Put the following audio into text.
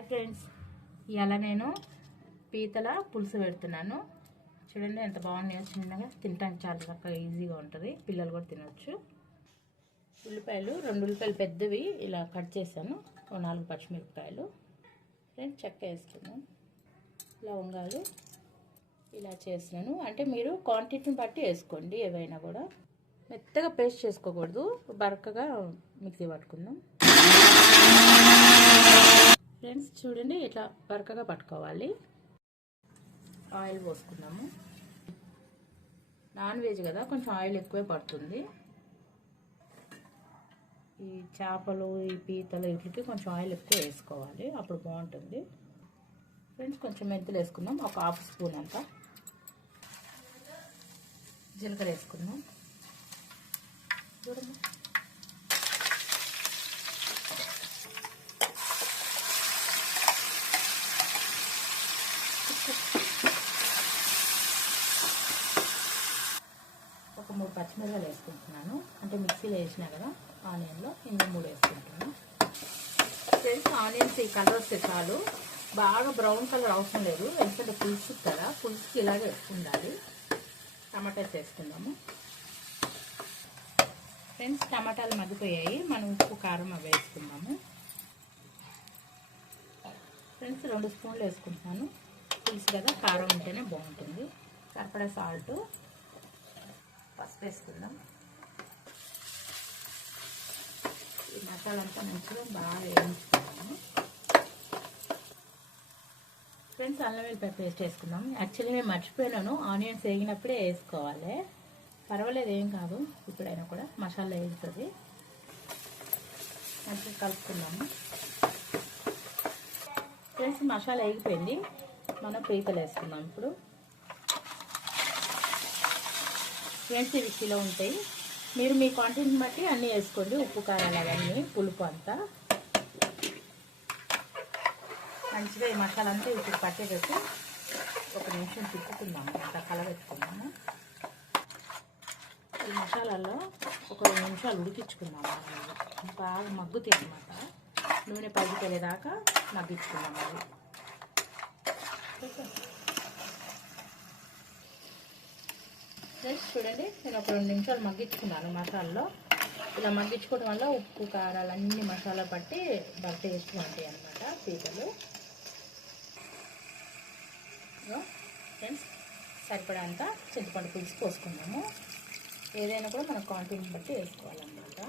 Hi friends, ఇవాళ నేను పీతల పులుసు పెడుతున్నాను. చూడండి ఎంత బాగున్నాయో. చిన్నగా తినడానికి చాలా చక్కగా ఈజీగా ఉంటుంది, పిల్లలు కూడా తినవచ్చు. ఉల్లిపాయలు 2 ఉల్లిపాయలు పెద్దవి ఇలా కట్ చేశాను. 4 పచ్చిమిరపకాయలు. ఫ్రెండ్స్ చెక్క వేసుకున్నాను, లవంగాలు ఇలా చేసినాను. అంటే మీరు క్వాంటిటీని బట్టి వేసుకోండి, ఏవైనా కూడా. మెత్తగా పేస్ట్ చేసుకోకూడదు, బరకగా మిక్సీ పట్టుకుందాం. ఫ్రెండ్స్ చూడండి, ఇట్లా బరకగా పట్టుకోవాలి. ఆయిల్ పోసుకున్నాము. నాన్ వెజ్ కదా, కొంచెం ఆయిల్ ఎక్కువే పడుతుంది. ఈ చేపలు, ఈ పీతలు వీటికి కొంచెం ఆయిల్ ఎక్కువ వేసుకోవాలి, అప్పుడు బాగుంటుంది. ఫ్రెండ్స్ కొంచెం మెంతులు వేసుకుందాం, ఒక 1/2 స్పూన్ అంత. జీలకర్ర వేసుకుందాం. చూడండి, ఒక 3 పచ్చిమిరపకాయలు వేసుకుంటున్నాను. అంటే మిక్సీలో వేసినా కదా ఆనియన్లో, ఇంకా 3 వేసుకుంటున్నాను. ఫ్రెండ్స్ ఆనియన్స్ ఈ కలర్ వస్తే చాలు, బాగా బ్రౌన్ కలర్ అవసరం లేదు. ఎందుకంటే పులుసు కదా, పులుసుకి ఇలాగే ఉండాలి. టమాటాస్ వేసుకుందాము. ఫ్రెండ్స్ టమాటాలు మగ్గిపోయాయి, మనం ఉప్పు కారం అవి వేసుకుందాము. ఫ్రెండ్స్ 2 స్పూన్లు వేసుకుంటున్నాను. పులుసు కదా, కారం ఉంటేనే బాగుంటుంది. సరిపడా సాల్ట్, పసుపు వేసుకుందాం. ఈ మసాలా అంతా మంచిగా బాగా వేయించుకుందాము. ఫ్రెండ్స్ అల్లం వెల్లిపాయ పేస్ట్ వేసుకుందాం. యాక్చువల్లీ నేను మర్చిపోయినాను, ఆనియన్స్ వేగినప్పుడే వేసుకోవాలి. పర్వాలేదు, ఏం కాదు, ఇప్పుడైనా కూడా మసాలా వేగుతుంది. మంచిగా కలుపుకుందాము. ఫ్రెండ్స్ మసాలా వేగిపోయింది, మనం పీతలు వేసుకుందాం ఇప్పుడు. ఫ్రెండ్స్ ఇవి కిలో ఉంటాయి, మీరు మీ క్వాంటిటీని బట్టి అన్నీ వేసుకోండి. ఉప్పు కారాలు అవన్నీ, పులుపు అంతా మంచిగా ఈ మసాలా అంతా ఇప్పుడు పట్టేటట్టు 1 నిమిషం తిప్పుకుందాము, అంతా కలబెట్టుకుందాము. ఈ మసాలాలో ఒక 2 నిమిషాలు ఉడికించుకుందాము. బాగా మగ్గుతాయి అన్నమాట, నూనె పగిలిపోయేదాకా మగ్గించుకుందాము. ఫ్రెండ్స్ చూడండి, నేను ఒక 2 నిమిషాలు మగ్గించుకున్నాను మసాలాలో. ఇలా మగ్గించుకోవడం వల్ల ఉప్పు కారాలు అన్ని మసాలా పట్టి బాగా టేస్ట్గా ఉంటాయి అన్నమాట పీతలు. ఫ్రెండ్స్ సరిపడంత చింతపండు పులుసు పోసుకున్నాము. ఏదైనా కూడా మన క్వాంటిటీని బట్టి వేసుకోవాలన్నమాట.